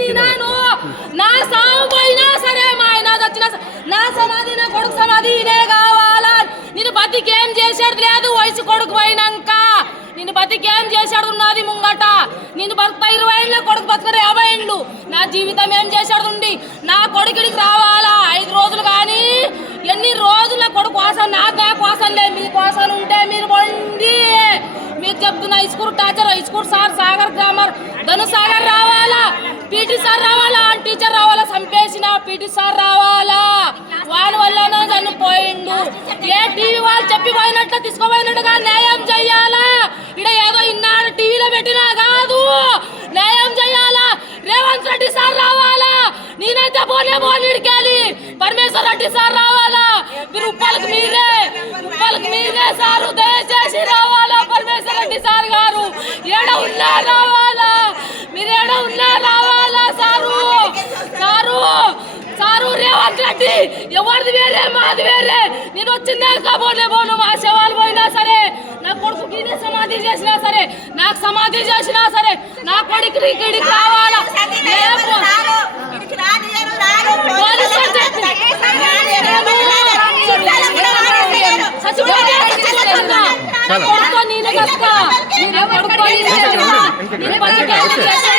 నేను నా సాగు పోయినా సరే మా ఆయన వచ్చిన సరే, నా సమాధి నా కొడుకు సమాధి ఇదే కావాలా? నేను బతికేం చేసేది లేదు వయసు కొడుకు పోయినాక. నేను బతికేం చేశాడు ఉన్నది ముంగట. నేను బతుకుతా ఇరవై ఏళ్ళు కొడుకు బతుకుతారు యాభై ఏళ్ళు. నా జీవితం ఏం చేశాడు ఉంది నా కొడుకుడికి రావాలా? ఐదు రోజులు కానీ ఎన్ని రోజులు నా కొడుకు కోసం నాకు నా కోసం లేదు. మీ కోసం ఉంటే మీరు పొంది మీరు చెప్తున్న school teacher school sir Sagar grammar ధను సాగర్ సార్ రావాలా? టీచర్ రావాలా? చంపేసిన పీటీ సార్ రావాలా? వాని నన్ను పోయిండు. ఏ టీవీ వాళ్ళు చెప్పి పోయినట్లు తీసుకోపోయినట్టుగా న్యాయం చెయ్యాలా? ఇక్కడ ఏదో ఇన్నాడు టీవీలో పెట్టినా కాదు. న్యాయం చెయ్యాలా? రేవంత్ రెడ్డి సార్ రావాలా? నేనైతే పోనే పోనీడికెళ్ళి పరమేశ్వర్ రెడ్డి సార్ రావాలా? మీరు ఉప్పలకి మీరే. ఉప్పలకి మీరే సారు. దయచేసి రావాలా పరమేశ్వర్ రెడ్డి సార్ గారు? ఏడ ఉన్నా రావాలా? రెడ్డి ఎవరిది వేరే మాది వేరే. నేను వచ్చిందాక పోలే పోను మా శవాలు పోయినా సరే నా కొడుకు గీనే సమాధి చేసినా సరే నాకు సమాధి చేసినా సరే నా కొడుకు ఇక్కడికి కొడుకు నేను కొడుకు నేను